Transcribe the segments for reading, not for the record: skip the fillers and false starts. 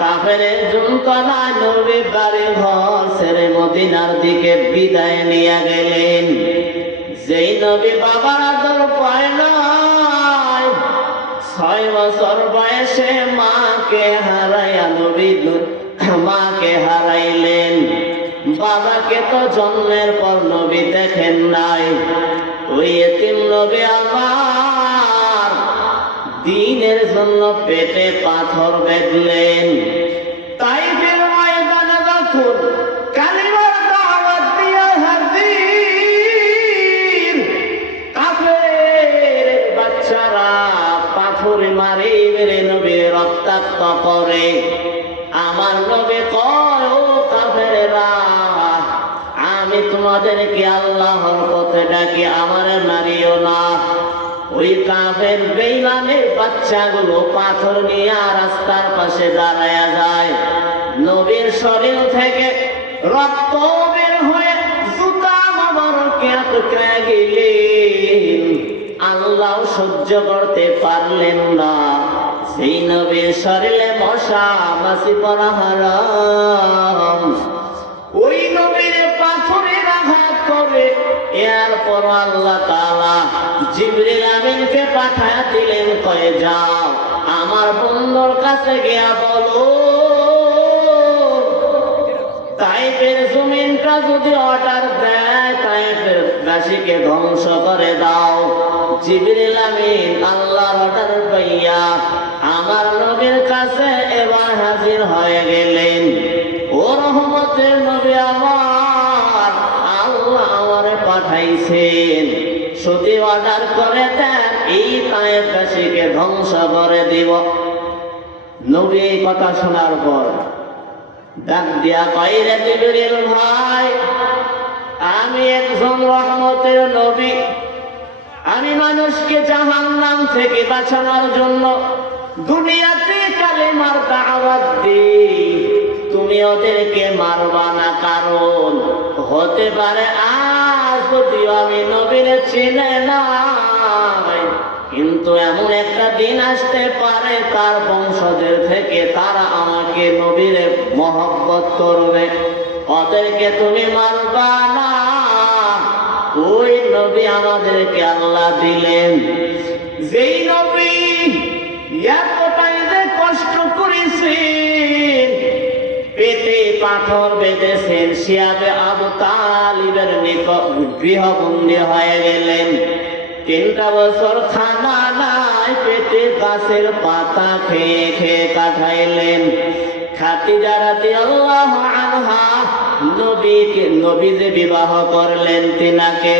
কাফেরের যন্ত্রণায় নবী বাড়ি ঘর ছেড়ে মদিনার দিকে বিদায় নিয়ে গেলেন। যেই নবী বাবার আদর পায় নাই, 6 বছর বয়সে মাকে হারাইয়া নবী মাকে হারাইলেন। বাবাকে তো জন্মের পর নবী দেখেন নাই। ওই এতিম নবী আমার দ্বীনের জন্য পেটে পাথর বেঁধলেন। তাইফের ময়দানে যখন কালিমার দাওয়াত দিয়ে হাজির, কাফের বাচ্চারা পাথর মারি মেরে নবীর রক্তাক্ত করে। আমার নবী কয়, ও কাফেরেরা, আমি তোমাদেরকে আল্লাহর পথে ডাকি, আমার মারিও না। ওই কাফের বেঈমানের বাচ্চাগুলো পাথর নিয়ে রাস্তার পাশে দাঁড়ায়া যায়। নবীর শরীর থেকে রক্ত বের হয়ে জুতা মোবারকে আটকে গেলেন। আল্লাহ সহ্য করতে পারলেন না। সেই নবীর শরীরে মশা মাছি পড়া হারাম। ওই নবীর পাথরের আঘাত করে এরপর আল্লাহ তাআলা জিবরিল আমিনকে পাঠায়া দিলেন, কয়ে যাও আমার বন্ধুর কাছে গিয়া বলো তাইফের জমিনটা যদি অর্ডার দেয় তাইফের বাসীকে ধ্বংস করে দাও। জিবরিল আমিন আল্লাহর অর্ডার পাইয়া আমার নবীর কাছে এবার হাজির হয়ে গেলেন। ও রহমতের নবী আমার, আল্লাহ আমারে পাঠাইছেন, যদি অর্ডার করে দেন এই তায়েফবাসীকে ধ্বংস করে দিব। নবী এই কথা শোনার পর ডাক দিয়া কয়, রে জিবরিল ভাই, আমি একজন রহমতের নবী, আমি মানুষকে জাহান্নাম থেকে বাঁচানোর জন্য দুনিয়াতে কালিমার দাওয়াত দিই। তুমি ওদেরকে মারবা না, কারণ হতে পারে আজ যদিও আমি নবীর চিনে নাই, কিন্তু এমন একটা দিন আসতে পারে তার বংশদের থেকে তারা আমাকে নবীর মহব্বত করবে, ওদেরকে তুমি মারবা না। ওই নবী আমাদেরকে আল্লাহ দিলেন, যেই নবী এতটাই যে কষ্ট করেছেন, পেটে পাথর বেঁধেছেন, শিয়াবে আবু তালিবের নিকট গৃহবন্দী হয়ে গেলেন। 3টা বছর খানা নাই, পেটে গাছের পাতা খেয়ে খেয়ে কাটাইলেন। খাদিজা রাদিয়াল্লাহু আনহা নবী যে বিবাহ করলেন তিনাকে,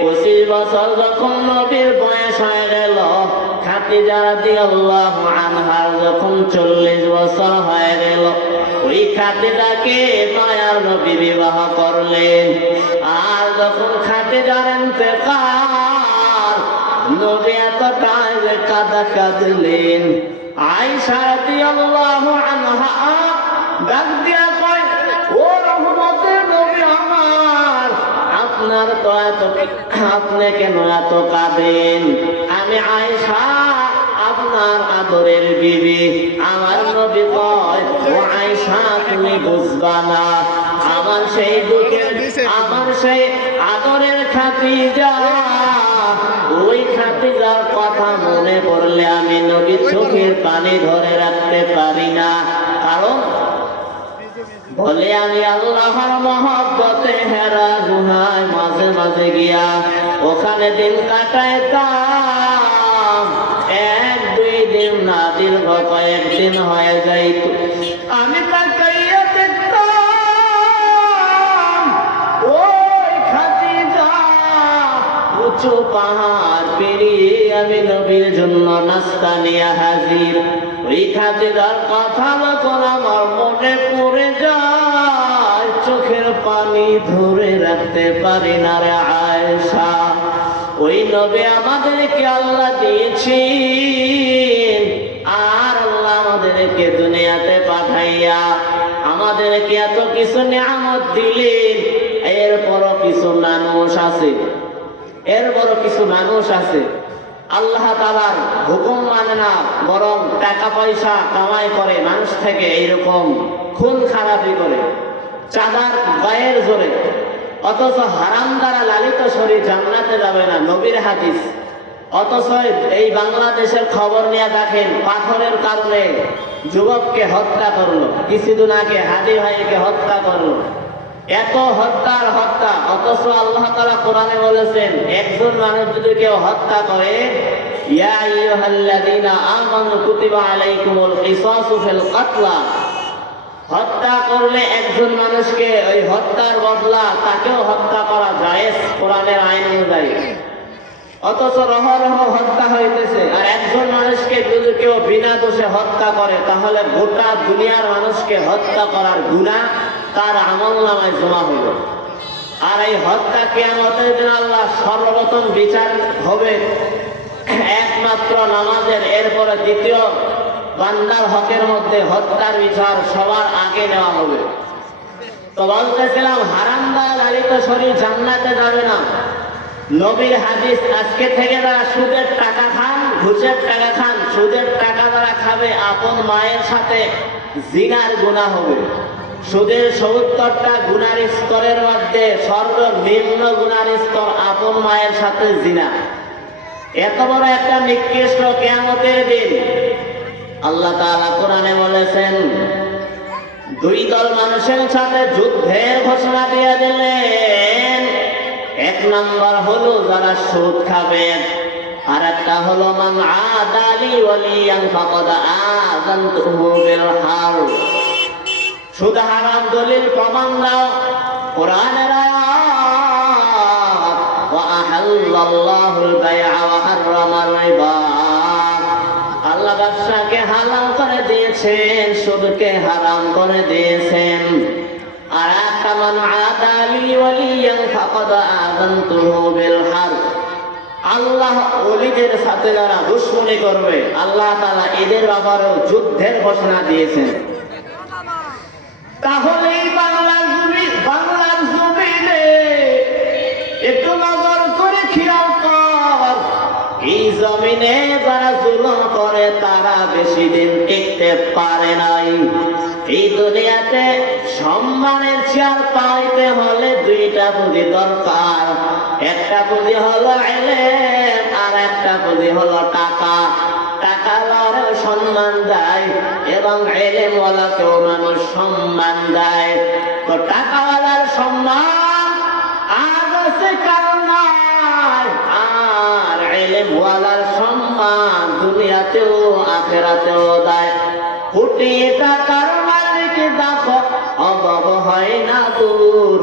25 বছর যখন নবীর বয়স হয়ে গেল, খাদিজা রাদিয়াল্লাহু আনহার যখন 40 বছর হয়ে গেল, ওই খাদিজাকে মায়ার নবী বিবাহ করলেন। আর যখন খাদিজার ইন্তেকাল, নবী এতটাই যে কাঁদলেন। আয়েশা রাদিয়াল্লাহু আনহা ডাক দিয়া কয়, ও রহমতের নবী আমার, আপনার তো এত, আপনি কেন এত কাঁদেন? আমি আয়েশা আপনার আদরের বিবি। আমার নবী কয়, ও আয়েশা তুমি বুঝবা না, আমার সেই দুঃখের, আমার সেই আদরের খাদিজা, ওই খাদিজার কথা মনে পড়লে আমি নবীর চোখের পানি ধরে রাখতে পারি না। কারণ বলে আমি আল্লাহর মহব্বতে হেরা গুহায় মাঝে মাঝে গিয়া ওখানে দিন কাটাইতাম। 1-2 দিন না, দীর্ঘ কয়েকদিন হয়ে যাইত। আমি তাকাইয়া দেখতাম ওই খাদিজা উঁচু পাহাড় পেরিয়ে আমি নবীর জন্য নাস্তা নিয়ে হাজির। ওই খাদিজার কথা যখন আমার মনে পড়ে যায়, চোখের পানি ধরে রাখতে পারি না রে আয়েশা। ওই নবী আমাদেরকে আল্লাহ দিয়েছেন, আর আল্লাহ আমাদেরকে দুনিয়াতে পাঠাইয়া আমাদেরকে এত কিছু নিয়ামত দিলেন। এরপরও কিছু মানুষ আছে, আল্লাহ তাআলার হুকুম মানে না, বরং টাকা পয়সা কামাই করে মানুষ থেকে, এইরকম খুন খারাপি করে, চাঁদার গায়ের জোরে, অথচ হারাম দ্বারা লালিত শরীর জান্নাতে যাবে না, নবীর হাদিস। অথচ এই বাংলাদেশের খবর নিয়ে দেখেন, পাথরের কারণে যুবককে হত্যা করলো, কিছুদিন আগে হাদি ভাইকে হত্যা করলো, এত হত্যার হত্যা। অথচ আল্লাহ তাআলা কোরআনে বলেছেন, একজন মানুষ যদি কেউ হত্যা করে, ইয়া আইয়ুহাল্লাযীনা আমানু কুতিবা আলাইকুমুল কিসাসু ফিল কাতলা, হত্যা করলে একজন মানুষকে ওই হত্যার বদলা তাকেও হত্যা করা জায়েজ কোরআনের আইন অনুযায়ী। অথচ রহরহ হত্যা হইতেছে, আর একজন মানুষকে যদি কেউ বিনা দোষে হত্যা করে, তাহলে গোটা দুনিয়ার মানুষকে হত্যা করার গুনাহ তার আমলনামায় জমা হইল। আর এই হত্যা কিয়ামতের দিন আল্লাহ সর্বপ্রথম বিচার হবে একমাত্র নামাজের, এরপরে দ্বিতীয় বান্দার হকের মধ্যে হত্যার বিচার সবার আগে নেওয়া হবে। তো বলতেছিলাম, হারাম দ্বারা লালিত শরীর জান্নাতে যাবে না, নবীর হাদিস। আজকে থেকে যারা সুদের টাকা খান, ঘুষের টাকা খান, সুদের টাকা যারা খাবে, আপন মায়ের সাথে জিনার গুনাহ হবে। সুদের ৭০টা গুনার স্তরের মধ্যে সর্বনিম্ন গুনার স্তর আপন মায়ের সাথে জিনা। এত বড় একটা নিকৃষ্ট কিয়ামতের দিন আল্লাহ তাআলা কোরআনে বলেছেন, দুই দল মানুষের সাথে যুদ্ধের ঘোষণা দিয়ে দিলেন। এক নাম্বার হলো যারা সুদ খাবে, আর একটা হলো মান আদালি ওয়ালিয়ান ফাকাদ আযানতুহু বিল হারব। সুদ হারাম দলিল প্রমাণ দাও, কোরআনের আয়াত, ওয়া আহাল্লাল্লাহুল বাইআ ওয়া হাররামার রিবা। আল্লাহ ব্যবসাকে হালাল করে দিয়েছেন, সুদকে হারাম করে দিয়েছেন। আর একটা মান আদালি ওয়ালিয়ান ফাকাদ আযানতুহু বিল হারব, আল্লাহ ওলিদের সাথে যারা দুশমনি করবে, আল্লাহ তাআলা এদের ব্যাপারেও যুদ্ধের ঘোষণা দিয়েছেন। তাহলে এই বাংলার জমিনে একটু নজর করে খেয়াল কর, এই জমিনে যারা জুলুম করে তারা বেশি দিন টিকতে পারে নাই। এই দুনিয়াতে সম্মানের চেয়ার পাইতে হলে দুইটা পুঁজি দরকার, একটা পুঁজি হলো ইলম, আর একটা পুঁজি হলো টাকা। টাকাওয়ালাও সম্মান দেয় এবং ইলমওয়ালাকেও মানুষ সম্মান দেয়। তো টাকাওয়ালার সম্মান আজ আছে কাল নাই, আর ইলমওয়ালার সম্মান দুনিয়াতেও আখিরাতেও দেয়। কোটি টাকার মালিক দেখো অভাব হয় না দূর,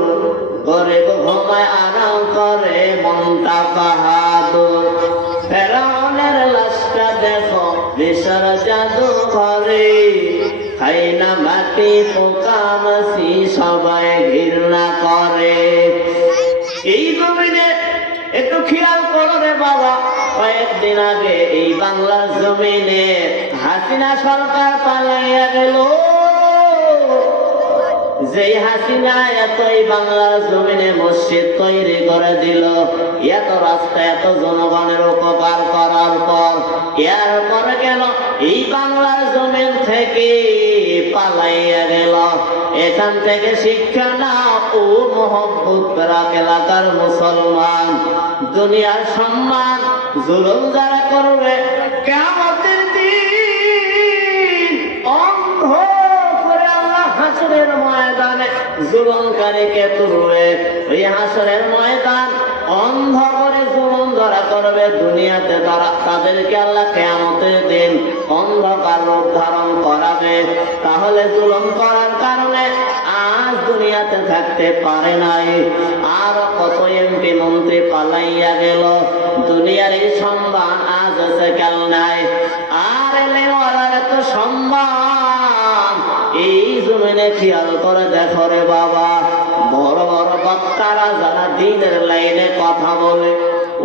গরিব ঘুমায় আরাম করে মনটা বাহাদুর। ফেরাউনের লাশটা দেখো মিশর জাদু ঘরে, খাই না মাটি পোকা মাছি সবাই ঘৃণা করে। এই জমিনে একটু খেয়াল করো রে বাবা, কয়েকদিন আগে এই বাংলার জমিনে হাসিনা সরকার পালাইয়া গেল। যেই হাসিনা এতই বাংলার জমিনে মসজিদ তৈরি করে দিল, এত রাস্তা, এত জনগণের উপকার করার পর এরপরে গেল এই বাংলার জমিন থেকে পালাইয়া গেল। এখান থেকে শিক্ষা নাও ও মোহাম্মদপুরা এলাকার মুসলমান, দুনিয়ার সম্মান জুলুম যারা করবে কিয়ামতের দিন অন্ধ করে আল্লাহ হাসরের ময়দানে জুলুমকারীকে তুলবে। ওই হাসরের ময়দান অন্ধ করে জুলুম যারা করবে দুনিয়াতে, তারা তাদেরকে আল্লাহ কিয়ামতের দিন অন্ধকার রূপ ধারণ করাবে। তাহলে জুলুম করার কারণে আজ দুনিয়াতে থাকতে পারে নাই, আর কত এমপি মন্ত্রী পালাইয়া গেল। দুনিয়ার এই সম্মান আজ আছে কাল নাই। আর এলেওয়ালার এত সম্মান এই জমিনে খেয়াল করে দেখো রে বাবা, বড় বড় বক্তারা যারা দ্বীনের লাইনে কথা বলে,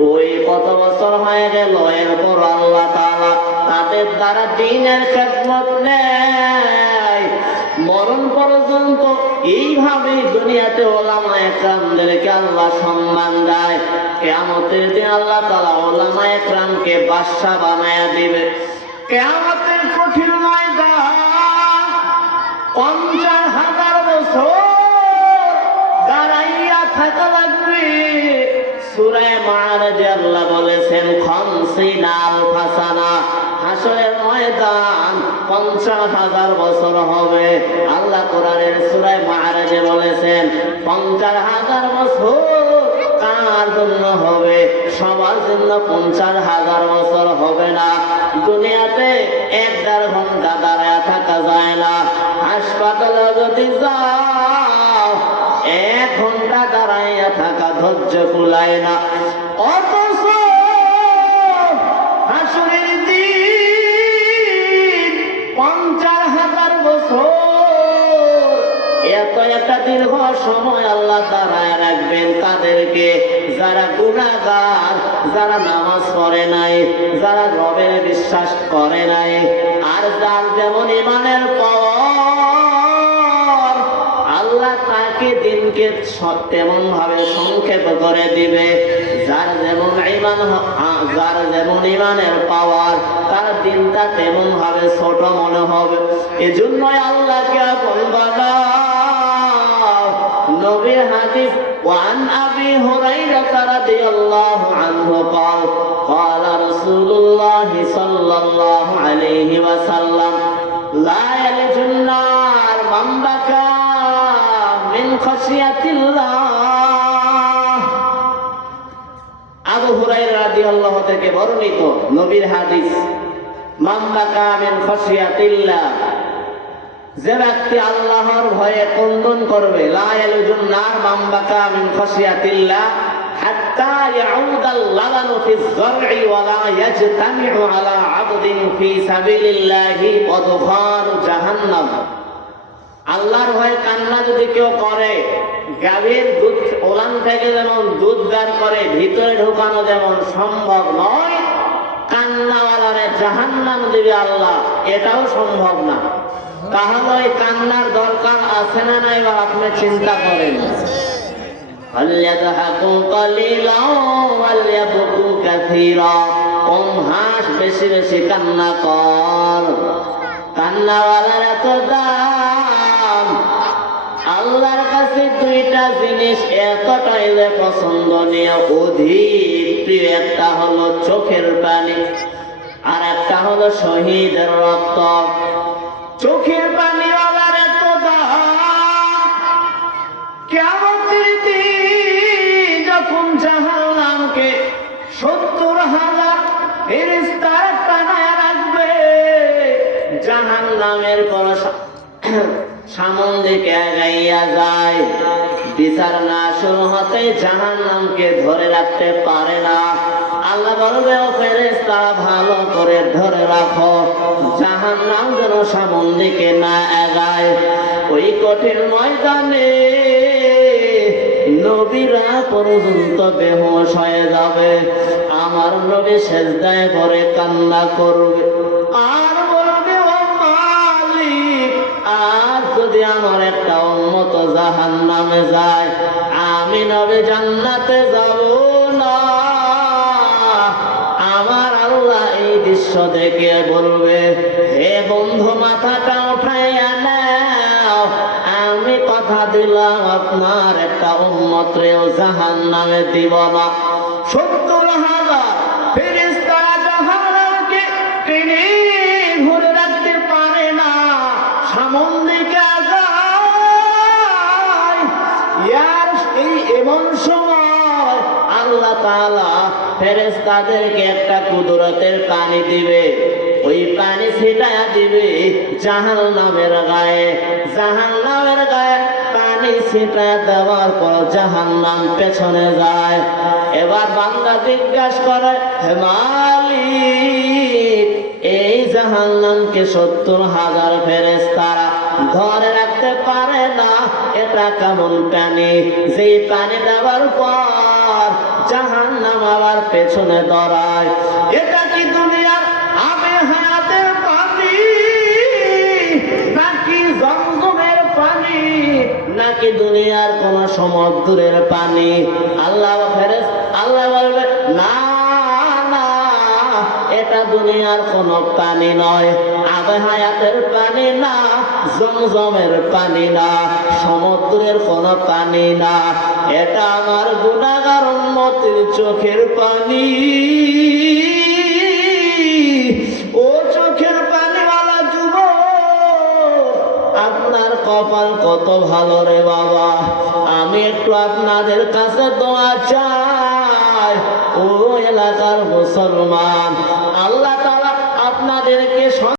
ওই কত বছর হয়ে গেল, এরপর আল্লাহ তাআলা তাদের দ্বারা দ্বীনের খেদমত নেয়। মরণ পর্যন্ত এইভাবেই দুনিয়াতে ওলামায়ে কেরামদেরকে আল্লাহ সম্মান দেয়। কিয়ামতের দিন আল্লাহ তাআলা উলামা একরামকে বাদশা বানায়া দিবে। কিয়ামতের কঠিন ময়দান 50,000 বছর দাঁড়াইয়া থাকা লাগবে। সূরা মাআরিজে আল্লাহ বলেছেন 50 আলফা সানা, হাসরের ময়দান 50,000 বছর হবে। আল্লাহ কোরআনের সূরা মাআরিজে বলেছেন 50,000 বছর কার জন্য হবে? সবার জন্য 50,000 বছর হবে না। দুনিয়াতে 1-1.5 ঘন্টা দাঁড়ায় থাকা যায় না। হাসপাতালে যদি যাও 1 ঘন্টা দাঁড়াইয়া থাকা ধৈর্য কুলায় না। অথচ হাসরের দিন 50,000 বছর, এত একটা দীর্ঘ সময় আল্লাহ দাঁড়ায় রাখবেন তাদেরকে যারা গুনাহগার, যারা নামাজ পড়ে নাই, যারা রবের বিশ্বাস করে নাই। আর যার যেমন ঈমানের পাওয়ার, আল্লাহ তাকে দিনকে তেমন ভাবে সংক্ষেপ করে দিবে। যার যেমন ঈমানের পাওয়ার, তার দিনটা তেমন ভাবে ছোট মনে হবে। এজন্যই আল্লাহকে আপন বানাও। নবীর হাদিস وعن أبي هريرة رضي الله عنه قال قال رسول الله صلى الله عليه وسلم لا يلج النار من بكى من خشية الله। আবু হুরায়রা রাদিয়াল্লাহু থেকে বর্ণিত নবীর হাদিস, মান বাকা মিন খাশিয়াতিল্লাহ, যে ব্যক্তি আল্লাহর ভয়ে ক্রন্দন করবে, লা ইয়ালুজুন নার মান বাকা মিন খাশিয়াতিল্লাহ হাত্তা ইয়াউদাল লাবানু ফিজ যার'i ওয়া লা ইয়াজতামিউ আলা আবদিন ফি সাবিলিল্লাহি ওয়াদখান জাহান্নাম। আল্লাহর ভয়ে কান্না যদি কেউ করে, গাভীর দুধ ওলান থেকে যেমন দুধ বের করে ভিতরে ঢোকানো যেমন সম্ভব নয়, কান্নাওয়ালারে জাহান্নাম দিবে আল্লাহ, এটাও সম্ভব না। তাহলে ওই কান্নার দরকার আছে না নাই বা আপনি চিন্তা করেন। ফালইয়াদহাকু কালিলাও ওয়ালইয়াবকু কাসীরা, কম হাস, বেশি বেশি কান্না কর। কান্নাওয়ালার এত দাম। আল্লাহর কাছে দুইটা জিনিস এতটাই পছন্দনীয়, অধিক প্রিয়। একটা হলো চোখের পানি, আর একটা হলো শহীদের রক্ত। চোখের পানি আল্লাহর এত দাম, কিয়ামতের দিন যখন জাহান্নামকে 70,000 ফেরেশতা টানায় রাখবে, জাহান্নামের কোন সামন দিকে আগাইয়া যায়, বিচার না শুরু হতে জাহান্নামকে ধরে রাখতে পারে না। আল্লাহ বলবে, ও ফেরেশতা ভালো করে ধরে রাখো, জাহান্নাম যেন সামন দিকে না আগায়। ওই কঠিন ময়দানে নবীরা পর্যন্ত বেহুশ হয়ে যাবে। আমার নবী সেজদায় পড়ে কান্না করবে আর বলবে, ও মালিক, আর যদি আমার একটা উম্মত জাহান্নামে যায়, আমি নবী জান্নাতে যাব না। আমার আল্লাহ এই দৃশ্য দেখে বলবে, হে বন্ধু, মাথাটা উঠাইয়া নাও, আমি কথা দিলাম আপনার একটা উম্মতরেও জাহান্নামে দিব না। 70,000 ফেরেশতা জাহান্নামকে টেনে ধরে রাখতে পারে না, সামন দিকে যায়। এমন সময় আল্লাহ তাআলা ফেরেশতাদেরকে একটা কুদরতের পানি দিবে। ওই পানি ছিটায়া দিবে জাহান্নামের গায়ে। জাহান্নামের গায়ে পানি ছিটায়া দেওয়ার পর জাহান্নাম পেছনে যায়। এবার বান্দা জিজ্ঞাসা করে, হে মালিক, এই জাহান্নামকে 70,000 ফেরেশতারা ধরে রাখতে পারে না, এটা কেমন পানি? যেই পানি দেওয়ার পর জাহান্নাম আবার পেছনে দৌড়ায়। এটা কি দুনিয়ার আবে হায়াতের পানি, নাকি জমজমের পানি, নাকি দুনিয়ার কোন সমুদ্রের পানি? আল্লাহ আল্লাহ বলবে না না, এটা দুনিয়ার কোনো পানি নয়, আবে হায়াতের পানি না, জমজমের পানি না, সমুদ্রের কোনো পানি না, এটা আমার গুনাহগার উম্মতের চোখের পানি। ও চোখের পানিওয়ালা যুবক, আপনার কপাল কত ভালো রে বাবা। আমি একটু আপনাদের কাছে দোয়া চাই, ও এলাকার মুসলমান, আল্লাহ তাআলা আপনাদেরকে